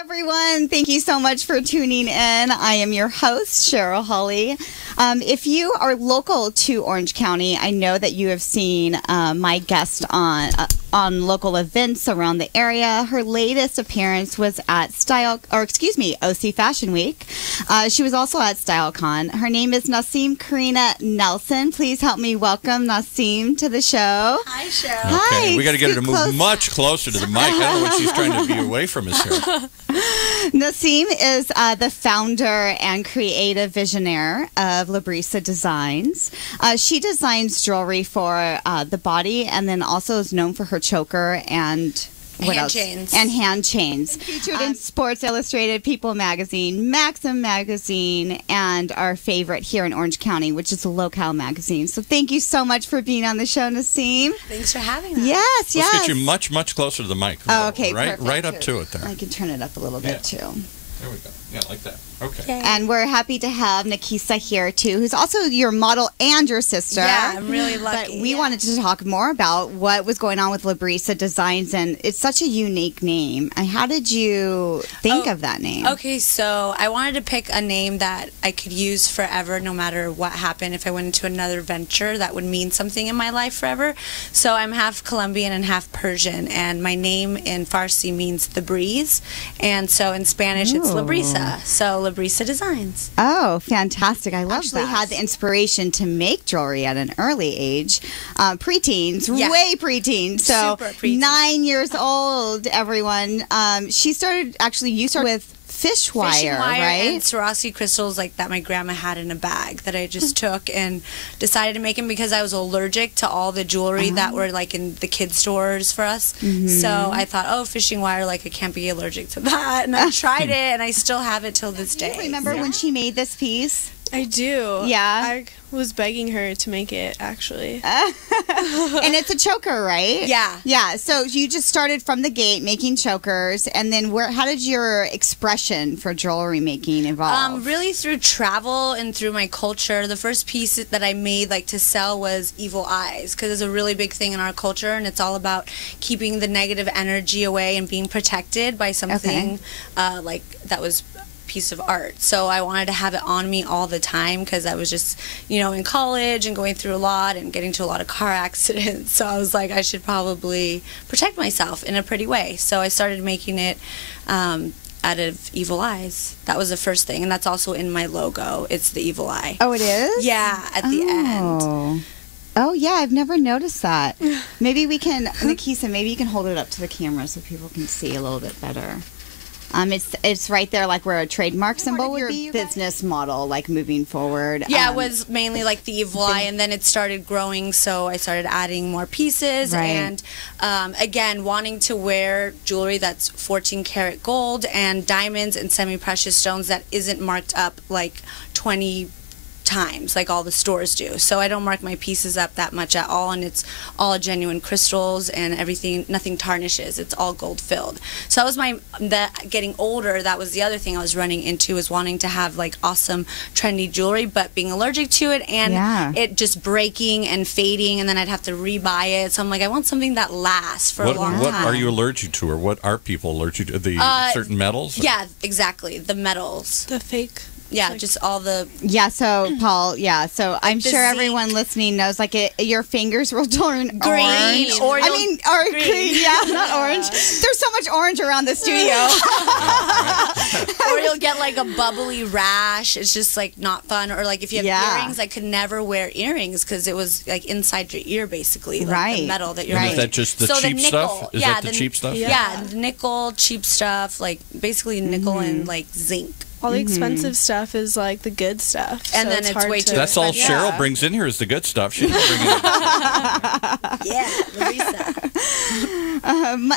Everyone, thank you so much for tuning in. I am your host, Cheryl Hawley. If you are local to Orange County, I know that you have seen my guest on local events around the area. Her latest appearance was at OC Fashion Week. She was also at StyleCon. Her name is Nasim Karina Nelson. Please help me welcome Nasim to the show. Hi, Cheryl. Hi. We got to get her to move much closer to the mic. I don't know what she's trying to be away from us here. Nasim is the founder and creative visionary of Lebrisa Designs. She designs jewelry for the body, and then also is known for her choker and hand chains. Featured in Sports Illustrated, People Magazine, Maxim Magazine, and our favorite here in Orange County, which is a Locale Magazine. So thank you so much for being on the show, Nasim. Thanks for having us. Yes. Let's get you much, much closer to the mic. Oh, okay, right up to it there. I can turn it up a little bit too. There we go. Yeah, like that. Okay. Yay. And we're happy to have Nikisa here, too, who's also your model and your sister. Yeah, I'm really lucky. But we wanted to talk more about what was going on with Lebrisa Designs, and it's such a unique name. And how did you think of that name? Okay, so I wanted to pick a name that I could use forever, no matter what happened. If I went into another venture, that would mean something in my life forever. So I'm half Colombian and half Persian, and my name in Farsi means the breeze. And so in Spanish, it's Lebrisa. So Lebrisa Designs. Oh, fantastic. I love that. Had the inspiration to make jewelry at an early age. Preteens, way preteens. So super preteen. 9 years old, everyone. You started with fish wire, right? And Swarovski crystals like that my grandma had in a bag that I just took and decided to make them because I was allergic to all the jewelry that were like in the kids stores for us. So I thought, oh, fishing wire, like I can't be allergic to that. And I tried it and I still have it till this day. Do you remember when she made this piece? I do. Yeah. I was begging her to make it, actually. And it's a choker, right? Yeah. Yeah. So you just started from the gate making chokers, and then how did your expression for jewelry making evolve? Really through travel and through my culture. The first piece that I made to sell was evil eyes, because it's a really big thing in our culture, and it's all about keeping the negative energy away and being protected by something that was piece of art. So I wanted to have it on me all the time because I was just, in college and going through a lot and getting to a lot of car accidents. So I was like, I should probably protect myself in a pretty way. So I started making it out of evil eyes. That was the first thing, and that's also in my logo. It's the evil eye. Oh, it is? Yeah, at the end. Oh, yeah, I've never noticed that. Maybe we can, Nikisa, maybe you can hold it up to the camera so people can see a little bit better. It's right there, like where a trademark symbol would be. Business model, like moving forward. Yeah, it was mainly like the evil eye, and then it started growing. So I started adding more pieces, and again, wanting to wear jewelry that's 14 karat gold and diamonds and semi-precious stones that isn't marked up like 20 times like all the stores do. So I don't mark my pieces up that much at all, and it's all genuine crystals and everything, nothing tarnishes. It's all gold filled. So that was getting older, that was the other thing I was running into, was wanting to have like awesome trendy jewelry but being allergic to it and it just breaking and fading, and then I'd have to rebuy it. So I'm like, I want something that lasts for a long time. What are you allergic to, or what are people allergic to? The certain metals? Or? Yeah, exactly. The metals. The fake. Yeah, just all the... Yeah, so, Paul, so I'm sure everyone listening knows, your fingers will turn green, orange. Or green, yeah, not orange. There's so much orange around the studio. Or you'll get, like, a bubbly rash. It's just, like, not fun. Or, like, if you have earrings, I could never wear earrings because it was, like, inside your ear, basically. Like, the metal that you're wearing. Is that just the cheap stuff? Is that the cheap stuff? Yeah, nickel, cheap stuff, like, basically nickel and, like, zinc. All the expensive stuff is like the good stuff. And then it's way too That's all Cheryl brings in here is the good stuff. She's not bringing it. Yeah, Lebrisa.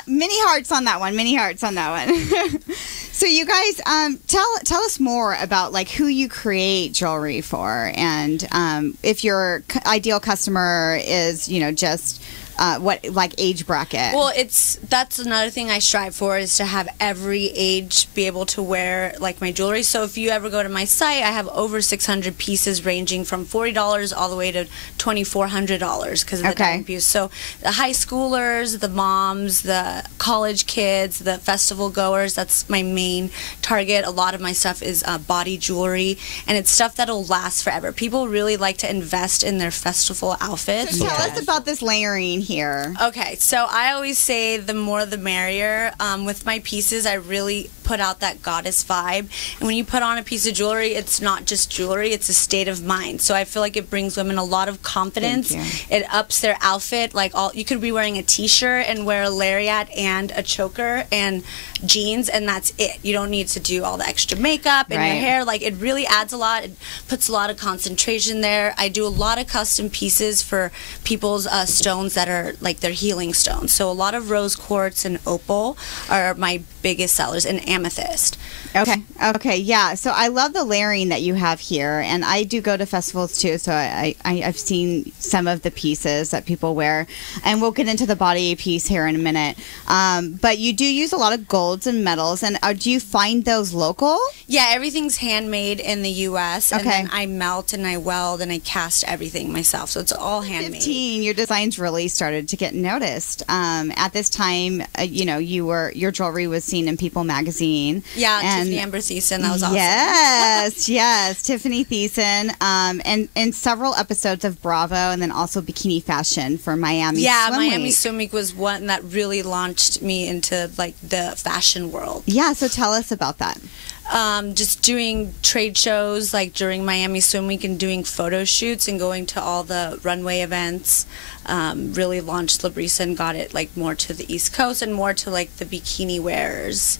Many hearts on that one. Many hearts on that one. So you guys, tell us more about who you create jewelry for, and if your ideal customer is just what like age bracket? Well, that's another thing I strive for, is to have every age be able to wear like my jewelry. So if you ever go to my site, I have over 600 pieces ranging from $40 all the way to $2,400 because of the diamond piece. So the high schoolers, the moms, the college kids, the festival goers, that's my main target. A lot of my stuff is body jewelry, and it's stuff that'll last forever. People really like to invest in their festival outfits. So tell us about this layering here. Okay, so I always say the more the merrier. With my pieces, I really put out that goddess vibe. And when you put on a piece of jewelry, it's not just jewelry, it's a state of mind. So I feel like it brings women a lot of confidence. It ups their outfit. Like you could be wearing a t-shirt and wear a lariat and a choker and jeans, and that's it. You don't need to do all the extra makeup and your hair. Like, it really adds a lot. It puts a lot of concentration there. I do a lot of custom pieces for people's stones that are like their healing stones. So a lot of rose quartz and opal are my biggest sellers, and amethyst. Okay, yeah. So I love the layering that you have here, and I do go to festivals too, so I've seen some of the pieces that people wear, and we'll get into the body piece here in a minute. But you do use a lot of golds and metals, and do you find those local? Yeah, everything's handmade in the U.S., and then I melt and I weld and I cast everything myself, so it's all handmade. 15, your designs really started to get noticed. At this time, you know, your jewelry was seen in People magazine. Yeah, and Tiffany Amber Thiessen, that was awesome. Yes, Tiffany Thiessen, and in several episodes of Bravo, and then also Bikini Fashion for Miami Swim Miami Week. Swim Week was one that really launched me into like the fashion world. Yeah, so tell us about that. Just doing trade shows like during Miami Swim Week and doing photo shoots and going to all the runway events really launched Lebrisa and got it like more to the East Coast and more to like the bikini wearers.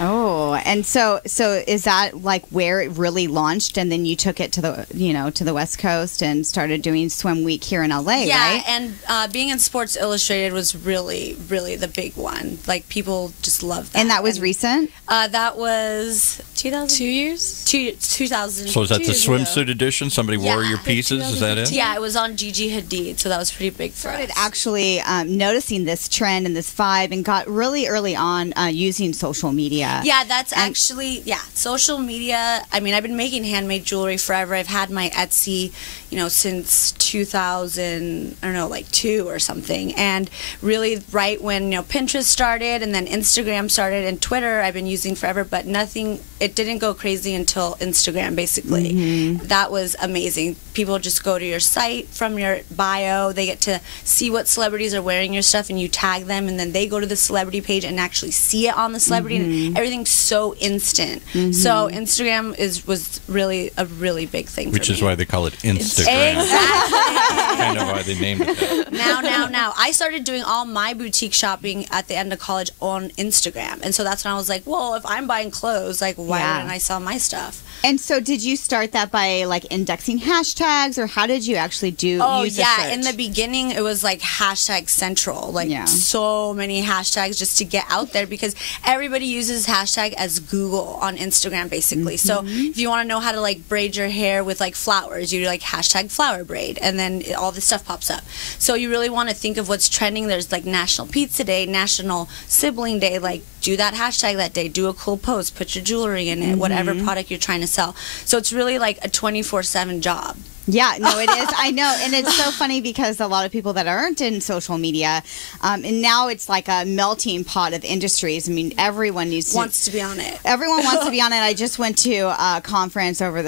Oh, and so is that like where it really launched, and then you took it to the West Coast and started doing Swim Week here in LA, right? Yeah, and being in Sports Illustrated was really, really the big one. Like, people just loved that. And that was recent? That was 2000? 2 years? 2000. So is that the swimsuit edition? Somebody wore your pieces? Is that it? Yeah, it was on Gigi Hadid, so that was pretty big for us. Started actually noticing this trend and this vibe, and got really early on using social media. Yeah, that's actually, social media. I mean, I've been making handmade jewelry forever. I've had my Etsy, since 2000, I don't know, like 2 or something. And really right when, Pinterest started and then Instagram started and Twitter I've been using forever, but it didn't go crazy until Instagram, basically. Mm-hmm. That was amazing. People just go to your site from your bio. They get to see what celebrities are wearing your stuff, and you tag them, and then they go to the celebrity page and actually see it on the celebrity. Mm-hmm. And everything's so instant. Mm-hmm. So Instagram was really a really big thing for me. Which is why they call it Instagram. Exactly. Kind of why they named it that. Now. I started doing all my boutique shopping at the end of college on Instagram. And so that's when I was like, well, if I'm buying clothes, like, why wouldn't I sell my stuff? And so did you start that by, like, indexing hashtags, or how did you actually use the search? In the beginning, it was, like, hashtag central. Like, so many hashtags just to get out there, because everybody uses hashtag as Google on Instagram, basically. Mm-hmm. So if you want to know how to, like, braid your hair with, like, flowers, you do, like, hashtag flower braid, and then all this stuff pops up. So you really want to think of what's trending. There's, like, National Pizza Day, National Sibling Day. Like, do that hashtag that day. Do a cool post. Put your jewelry in it, whatever product you're trying to sell. So it's really like a 24/7 job. Yeah, no, it is. I know. And it's so funny because a lot of people that aren't in social media, and now it's like a melting pot of industries. I mean, everyone wants to be on it. Everyone wants to be on it. I just went to a conference over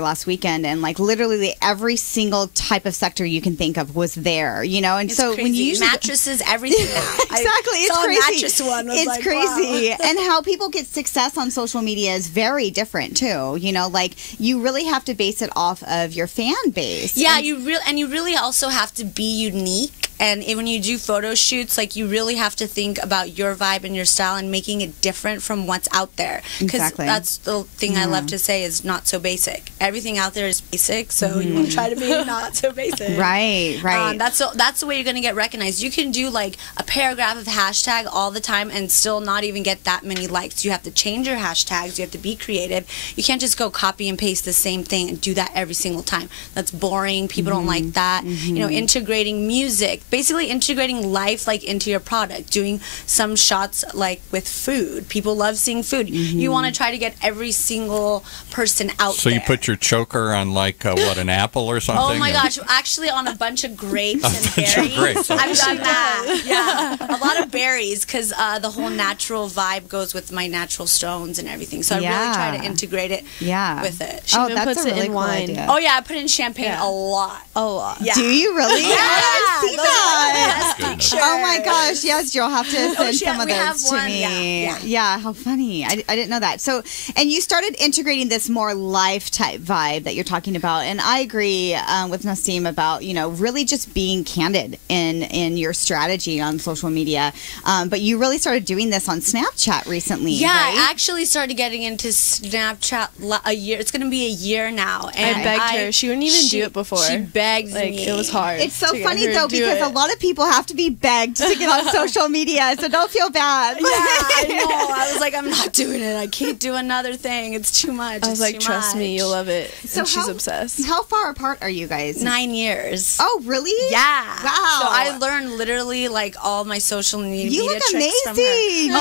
last weekend, and like literally every single type of sector you can think of was there, And it's so crazy. when you usually mattresses, everything now. Exactly, it's crazy. Mattress one was it's like, crazy. Wow. And how people get success on social media is very different too. Like you really have to base it off of your fan base. Yeah, you really also have to be unique. And when you do photo shoots, like, you really have to think about your vibe and your style and making it different from what's out there. Because that's the thing I love to say is not so basic. Everything out there is basic, so you want to try to be not so basic. Right. That's the way you're going to get recognized. You can do, like, a paragraph of hashtag all the time and still not even get that many likes. You have to change your hashtags. You have to be creative. You can't just go copy and paste the same thing and do that every single time. That's boring. People don't like that. Integrating music, basically integrating life like into your product, doing some shots like with food. People love seeing food. You want to try to get every single person out So there. you put your choker on like what, an apple or something? Oh my gosh, actually on a bunch of grapes and bunch of berries. grapes, okay. I've done that. Yeah, a lot of berries because the whole natural vibe goes with my natural stones and everything. So I really try to integrate it with it. Oh, even that's puts a it really in cool wine. idea. Oh yeah, I put in champagne a lot. A lot. Yeah. Do you really? Yeah, I've seen those are that. the best pictures. Oh my gosh, yes, you'll have to send shit, some of we have those to one. me. Yeah. How funny. I didn't know that. So, and you started integrating this more life type vibe that you're talking about. And I agree with Nasim about, really just being candid in your strategy on social media. But you really started doing this on Snapchat recently. Yeah, right? I actually started getting into Snapchat a year. It's going to be a year now. And I begged her. She wouldn't even do it before. She begged me. It was hard. It's so to get funny her to though do because it. a lot of people have to be begged to get on social media, so don't feel bad. Yeah, I know. I was like, I'm not doing it. I can't do another thing. It's too much. I was like, trust me, you'll love it. So And she's obsessed. How far apart are you guys? 9 years. Oh, really? Yeah. Wow. So I learned literally like all my social media You look tricks from her. amazing.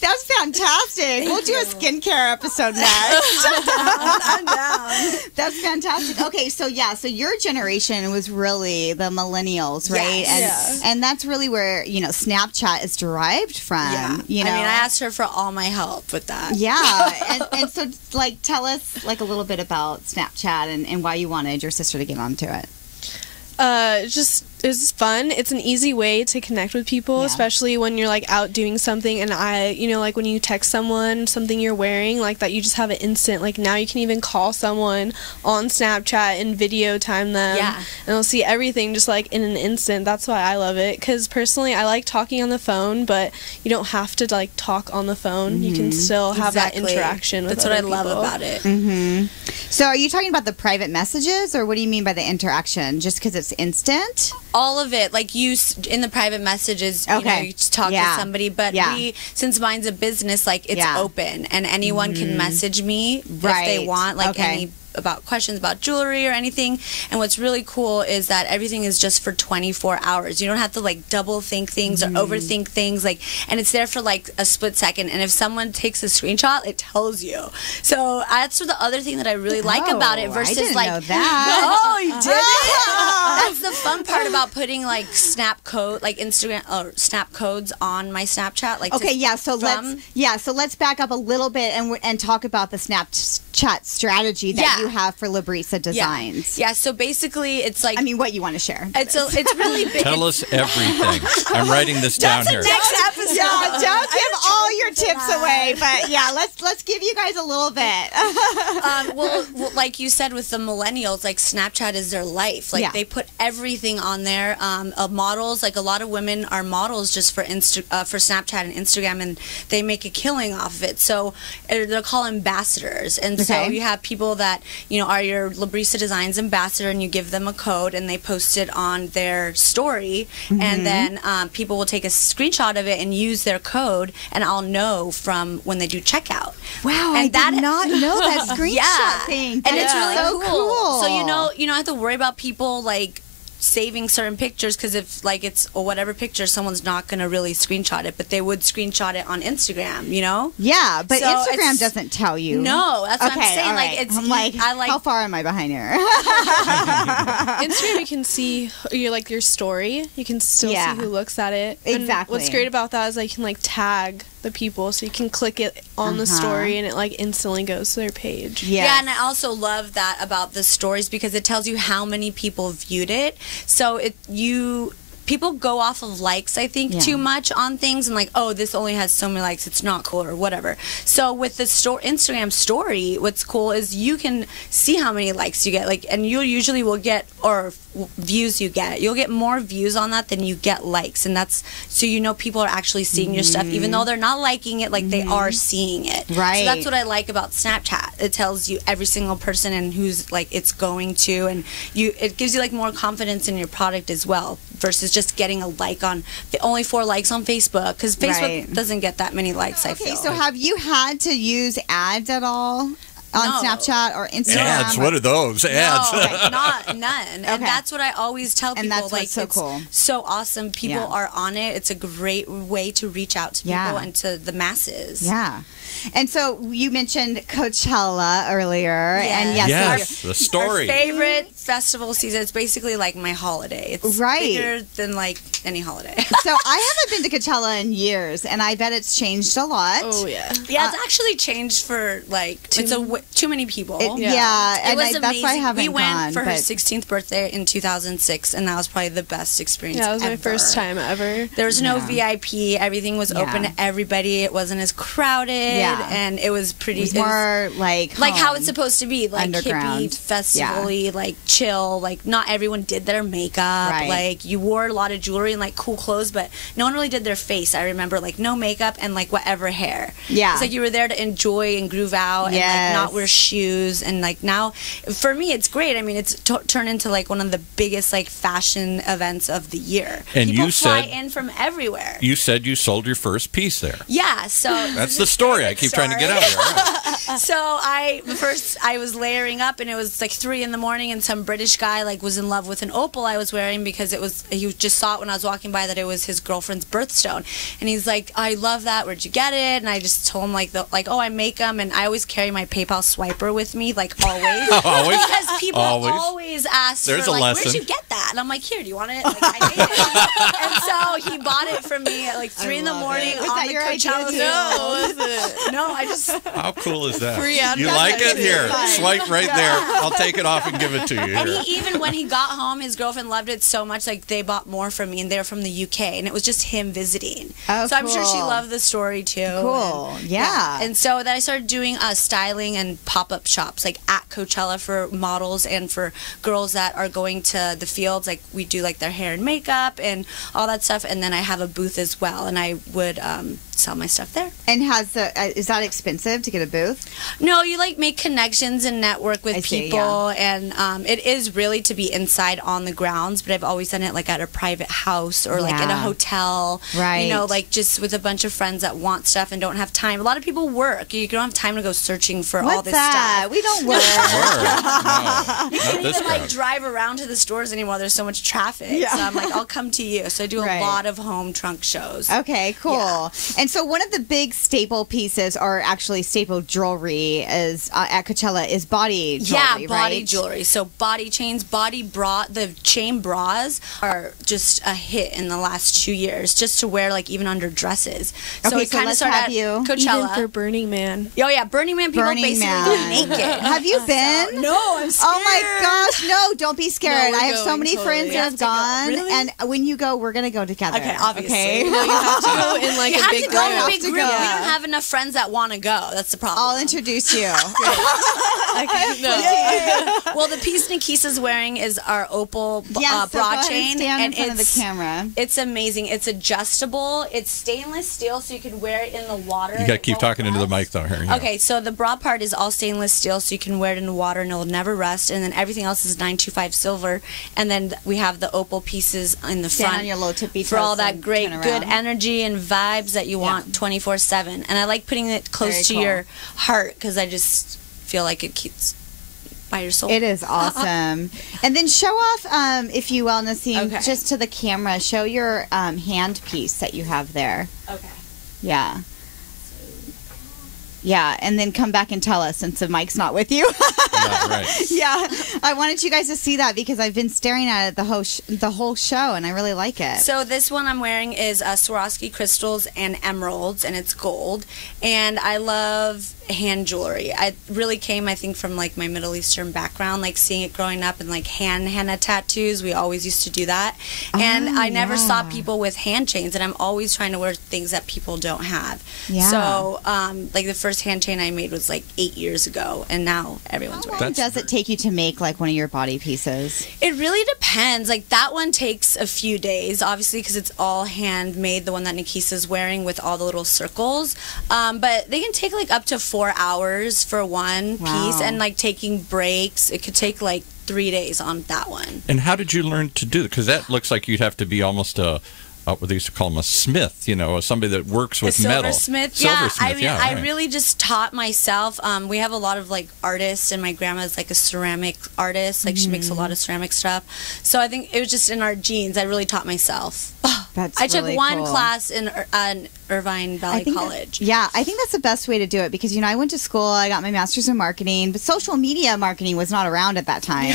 That's fantastic. We'll do a skincare episode next. I'm down. That's fantastic. Okay, so your generation was really the millennials, right? Yes. And that's really where, Snapchat is derived from. Yeah. I mean, I asked her for all my help with that. Yeah. and so, tell us, a little bit about Snapchat and why you wanted your sister to get onto it. It was fun. It's an easy way to connect with people, especially when you're out doing something and when you text someone something you're wearing that, you just have an instant, now you can even call someone on Snapchat and video time them and they'll see everything just in an instant. That's why I love it, because personally I like talking on the phone, but you don't have to talk on the phone. You can still have that interaction with That's what I other love people. about it. So are you talking about the private messages, or what do you mean by the interaction? Just because it's instant? All of it, in the private messages, you just talk to somebody, but since mine's a business, it's open and anyone can message me if they want, any about questions about jewelry or anything. And what's really cool is that everything is just for 24 hours. You don't have to double think things or overthink things, and it's there for a split second, and if someone takes a screenshot, it tells you. So that's the other thing that I really like about it versus I didn't know that. Oh, you did? That's the fun part about putting snap code, Instagram or snap codes on my Snapchat. So let's back up a little bit and talk about the Snapchat strategy that you have for Lebrisa Designs. Yeah. So basically, it's what you want to share. It's really big. Tell us everything. I'm writing this down here. Next episode. Yeah, don't give all your tips away, but let's give you guys a little bit. Well, like you said with the millennials, Snapchat is their life. They put everything on there. Models, a lot of women are models just for Snapchat and Instagram, and they make a killing off of it. So they're called ambassadors, and so you have people that are your Lebrisa Designs ambassador, and you give them a code, and they post it on their story, and then people will take a screenshot of it and use their code, and I'll know from when they do checkout. Wow, I did not know that screenshot thing. And it's really so cool. So you don't have to worry about people saving certain pictures, because if it's whatever picture, someone's not going to really screenshot it, but they would screenshot it on Instagram, Yeah, but So Instagram doesn't tell you. No, that's what I'm saying. All right. How far am I behind here? Instagram, you can see your story. You can still see who looks at it. And Exactly. what's great about that is you can tag the people, so you can click it on the story and it instantly goes to their page. Yes. Yeah, and I also love that about the stories, because it tells you how many people viewed it. So people go off of likes, I think, too much on things, and this only has so many likes, it's not cool or whatever. So with the Instagram story, what's cool is you can see how many likes you get, and you usually will get, or views you get. You'll get more views on that than you get likes, and that's so people are actually seeing your stuff, even though they're not liking it, they are seeing it. Right. So that's what I like about Snapchat. It tells you every single person and who's it's going to, and it gives you more confidence in your product as well, versus just getting a like on only 4 likes on Facebook, because Facebook doesn't get that many likes. I feel. So have you had to use ads at all? on No. Snapchat or Instagram? Ads. What are those? Ads. No, none. Okay. And that's what I always tell people. And that's like, what's so it's cool. so awesome. People Yeah. are on it. It's a great way to reach out to people Yeah. and to the masses. Yeah. And so you mentioned Coachella earlier. And Yes, the story. Our favorite festival season. It's basically like my holiday. It's Right. bigger than like any holiday. So I haven't been to Coachella in years, and I bet it's changed a lot. Oh yeah. Yeah, it's actually changed for like too many people. Yeah, It and was that's why I amazing. haven't We went gone, for her but- 16th birthday in 2006, and that was probably the best experience. Yeah, that was my ever. first time ever. There was no Yeah. VIP. Everything was open to everybody. It wasn't as crowded, and it was pretty. It was more like how home. it's supposed to be, like Underground. hippie, festival-y, like chill. Like not everyone did their makeup. Right. Like you wore a lot of jewelry and like cool clothes, but no one really did their face. I remember like no makeup and like whatever hair. Yeah. It's like you were there to enjoy and groove out and like not wear shoes. And like now, for me, it's great. I mean, it's turned into like one of the biggest like fashion events of the year. And People you fly said- in from everywhere. You said you sold your first piece there. Yeah, so That's the story I keep trying to get out of here. So I was layering up, and it was like 3 a.m, and some British guy like was in love with an opal I was wearing because he just saw it when I was walking by that it was his girlfriend's birthstone, and he's like, I love that. Where'd you get it? And I just told him oh, I make them, and I always carry my PayPal swiper with me like always. Always? Because people Always? always ask There's for a like, lesson. where'd you get that? And I'm like, here, do you want it? Like, I made it. And so he bought it from me at like 3 a.m. Was on that the your idea Coachella too? field. No, I just How cool is that? Free You like it? advertising. Here, Fine. swipe right there. I'll take it off and give it to you. And Here. he, even when he got home, his girlfriend loved it so much, like they bought more from me, and they're from the UK, and it was just him visiting. Oh, so I'm sure she cool. loved the story too. Cool. And, Yeah. And so then I started doing styling and pop-up shops, like at Coachella for models and for girls that are going to the fields. Like we do like their hair and makeup and all that stuff, and then I have a booth as well, and I would sell my stuff there. And is that expensive to get a booth? No, you like make connections and network with I see, people, and it is really to be inside on the grounds. But I've always done it like at a private house or like in a Yeah. hotel, Right. You know, like just with a bunch of friends that want stuff and don't have time. A lot of people work. You don't have time to go searching for all What's this that? stuff. We don't work. Word. No, You not can't this even like crowd. drive around to the stores anymore. There's so much traffic. Yeah. So I'm like, I'll come to you. So I do a Right. lot of home trunk shows. Okay, cool. Yeah. And so one of the big staple pieces, or actually staple jewelry, is at Coachella is body jewelry, Yeah, body right? jewelry. So body chains, body bra, the chain bras are just a hit in the last 2 years, just to wear like even under dresses. So Okay, it so kind of let's started have at you. Coachella. Even for Burning Man. Oh yeah, Burning Man people Burning basically Man. go naked. Have you been? No, I'm scared. Oh my gosh, no, don't be scared. No, we're I have so going, many totally. friends We that have have to go. gone, Really? and when you go, we're gonna go together. Okay, obviously. Okay? No, you have to go in like You a have big to go in group. a big to group. go. We don't have enough friends that want to go. That's the problem. I'll introduce you. Well, the piece Nikisa's wearing is our opal Yes, so go bra ahead and chain, stand and in front of the camera. It's amazing. It's adjustable. It's stainless steel, so you can wear it in the water. You got to keep talking into the mic, though. Here. Yeah. Okay, so the bra part is all stainless steel, so you can wear it in the water and it'll never rust. And then everything else is 925 silver. And then we have the opal pieces in the Stand front on your low tippy for all toes that and great, turn good around. energy and vibes that you want 24/7. And I like putting it close Very to cool. your heart because I just feel like it keeps by your soul. It is awesome. And then show off, if you will, Nasim, Okay. just to the camera. Show your hand piece that you have there. Okay. Yeah. Yeah, and then come back and tell us since the mic's not with you. Yeah, right. Yeah, I wanted you guys to see that because I've been staring at it the whole show, and I really like it. So this one I'm wearing is Swarovski crystals and emeralds, and it's gold. And I love hand jewelry. I really came, I think, from like my Middle Eastern background, like seeing it growing up and like henna tattoos. We always used to do that. And Oh, I never saw yeah. people with hand chains, and I'm always trying to wear things that people don't have. Yeah. So like the first hand chain I made was like 8 years ago, and now everyone's How wearing long does it take you to make like one of your body pieces? it really depends. Like that one takes a few days, obviously, because it's all handmade. The one that Nikisa's wearing with all the little circles, but they can take like up to 4 hours for one piece, Wow. and like taking breaks, it could take like 3 days on that one. And how did you learn to do it? Because that looks like you'd have to be almost a they used to call him a smith, somebody that works with metal. Silversmith. I really just taught myself. We have a lot of like artists, and my grandma's like a ceramic artist. Like she makes a lot of ceramic stuff. So I think it was just in our genes. I really taught myself. I took one class in Irvine Valley College. I think that's the best way to do it because, I went to school, I got my master's in marketing, but social media marketing was not around at that time,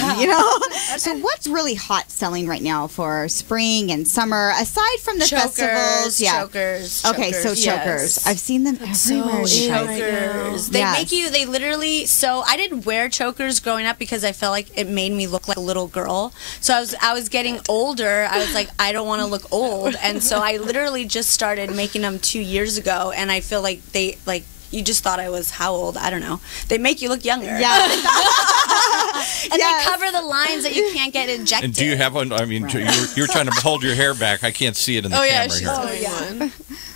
So what's really hot selling right now for spring and summer, aside from the festivals? Chokers. Okay, so chokers. I've seen them everywhere. Chokers. They make you, they literally, so I didn't wear chokers growing up because I felt like it made me look like a little girl. So I was getting older. I was like, I don't want to look old. And so I literally just started making them 2 years ago, and I feel like you just thought I was how old? I don't know. They make you look younger. Yeah. And they cover the lines that you can't get injected. And do you have one? I mean, you're trying to hold your hair back. I can't see it in the camera here. Oh, yeah.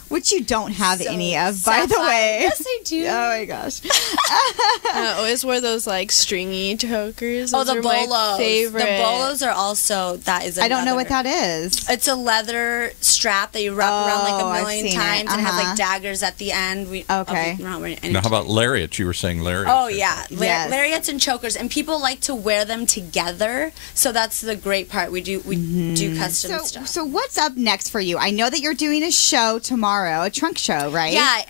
Which you don't have any of, by the way. Yes, I do. Oh, my gosh. I always wear those, like, stringy chokers. Those the are bolos. My favorite. The bolos are also, I don't know what that is. It's a leather strap that you wrap around like a million times and it has, like, daggers at the end. Okay. Now, how about lariats? You were saying lariats. Oh, yeah. Lariats and chokers. And people like to wear them together, so that's the great part. We do custom stuff. So what's up next for you? I know that you're doing a show tomorrow. A trunk show, right? Yeah,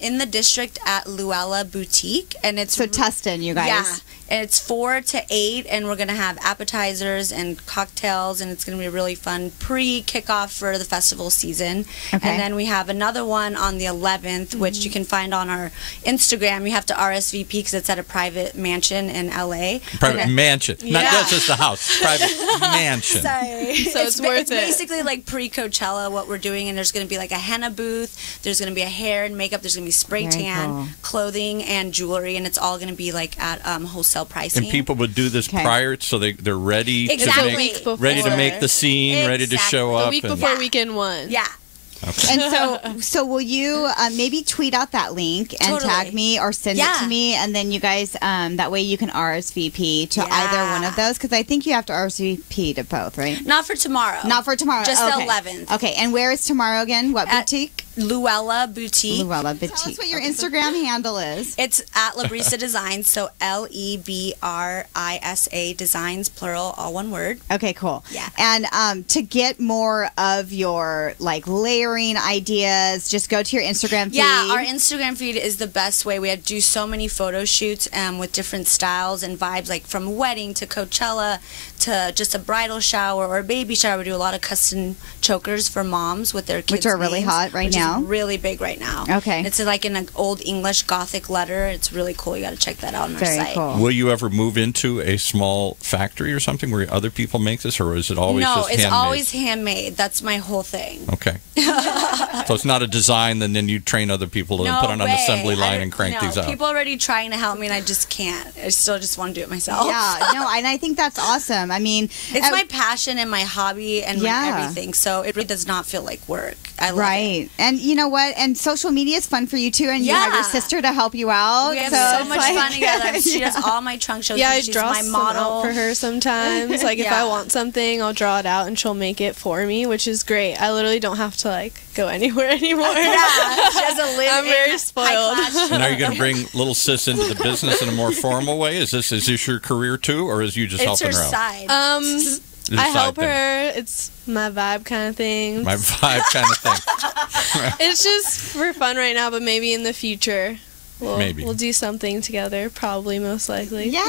in the district at Luella Boutique, and it's so Tustin, you guys. Yeah, and it's 4 to 8, and we're gonna have appetizers and cocktails, and it's gonna be a really fun pre-kickoff for the festival season. Okay. And then we have another one on the 11th, which you can find on our Instagram. You have to RSVP because it's at a private mansion in LA. Private mansion, not just a house. Private mansion. Sorry. So it's worth it. Basically like pre-Coachella what we're doing, and there's gonna be like a henna booth. There's going to be a hair and makeup. There's going to be spray tan, clothing, and jewelry, and it's all going to be like at wholesale pricing. And people would do this prior, so they're ready to make the scene, ready to show up. The week before weekend one. Yeah. Okay. And so will you maybe tweet out that link and tag me or send it to me, and then you guys, that way you can RSVP to either one of those, because I think you have to RSVP to both, right? Not for tomorrow. Not for tomorrow. Just the 11th. Okay, and where is tomorrow again? What boutique? Luella Boutique. Luella Boutique. Tell us what your Instagram handle is. It's at Lebrisa Designs, so Lebrisa Designs, plural, all one word. Okay, cool. Yeah. And to get more of your like layering ideas, just go to your Instagram feed. Yeah, our Instagram feed is the best way. We do so many photo shoots with different styles and vibes, like from wedding to Coachella to just a bridal shower or a baby shower. We do a lot of custom chokers for moms with their kids' which are really hot right now. Really big right now. Okay. It's like in an old English Gothic letter. It's really cool. You got to check that out on our site. Cool. Will you ever move into a small factory or something where other people make this, or is it always just handmade? No, it's always handmade. That's my whole thing. Okay. So it's not a design, and then you train other people to put on an assembly line and crank these out. People are already trying to help me, and I just can't. I still just want to do it myself. Yeah, no, and I think that's awesome. I mean, it's my passion and my hobby and my everything, so it really does not feel like work. I love it. And you know what? And social media is fun for you too, and you have your sister to help you out. We have so much fun together. She does all my trunk shows. Yeah, I she's draw my model for her sometimes. Like if I want something, I'll draw it out and she'll make it for me, which is great. I literally don't have to like go anywhere anymore. Yeah, she has a live. I'm very spoiled. And are you going to bring little sis into the business in a more formal way? Is this your career too, or is you just helping her out? Side. I help her. It's my vibe kind of thing. My vibe kind of thing. It's just for fun right now, but maybe in the future we'll do something together, probably, most likely. Yeah,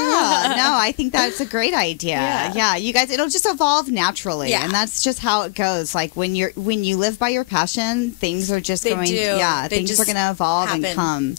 no, I think that's a great idea. Yeah, you guys, it'll just evolve naturally, and that's just how it goes. Like when you live by your passion, things are just things are going to evolve and come.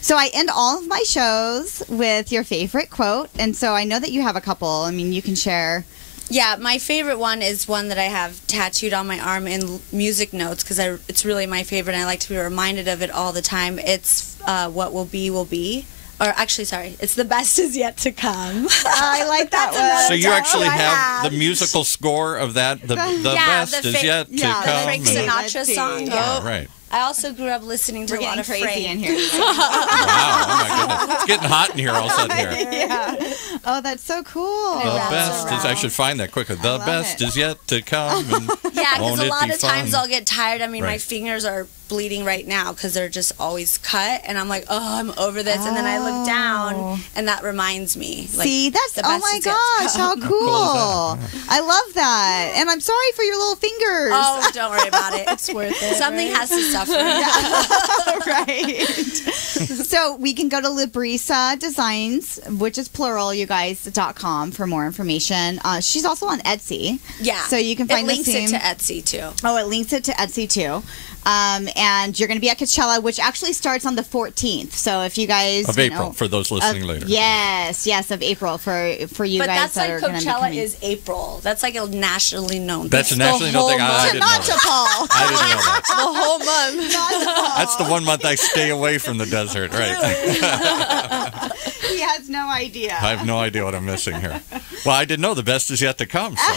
So I end all of my shows with your favorite quote, and so I know that you have a couple. I mean, you can share. Yeah, my favorite one is one that I have tattooed on my arm in music notes because it's really my favorite, and I like to be reminded of it all the time. It's what will be, will be. Or actually, sorry, it's the best is yet to come. I like that one. So you actually have the musical score of that, the best is yet to come. The Frank Sinatra song. Yeah, right. I also grew up listening to We're a lot getting of crazy Frank. in here. Wow, oh my goodness. It's getting hot in here all of a sudden here. Yeah. Oh, that's so cool. The wraps best is, I should find that quickly. The love best it. is yet to come. And Yeah, because won't a it lot be of times fun? I'll get tired. I mean, my Right. fingers are bleeding right now because they're just always cut. And I'm like, oh, I'm over this. And then I look down, and that reminds me. Like, See, that's, the oh best my is yet to gosh, come. how cool cool. is I love that. And I'm sorry for your little fingers. Oh, don't worry about it. It's worth it. Something right? has to suffer. Right. So we can go to Lebrisa Designs, which is plural, you guys.com for more information. She's also on Etsy. Yeah. So you can find it links Nasim. it to Etsy too. Oh, it links it to Etsy too. And you're going to be at Coachella, which actually starts on the 14th. So if you guys Of April, for those listening later. Yes, of April for you But guys that's that like are going to be Coachella coming. is April. That's like a nationally known. That's a thing. nationally known thing. I didn't know Not to that. Paul. I didn't know that. The whole month. Not to Paul. That's the 1 month I stay away from the desert, right? He has no idea. I have no idea what I'm missing here. Well, I didn't know the best is yet to come. So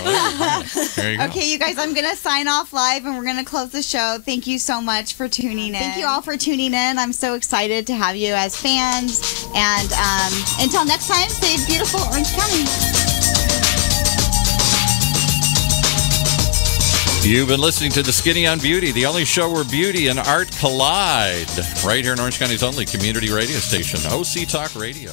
there you go. Okay, you guys, I'm going to sign off live and we're going to close the show. Thank you so much for tuning in. Thank you all for tuning in. I'm so excited to have you as fans. And until next time, stay beautiful, Orange County. You've been listening to The Skinny on Beauty, the only show where beauty and art collide. Right here in Orange County's only community radio station, OC Talk Radio.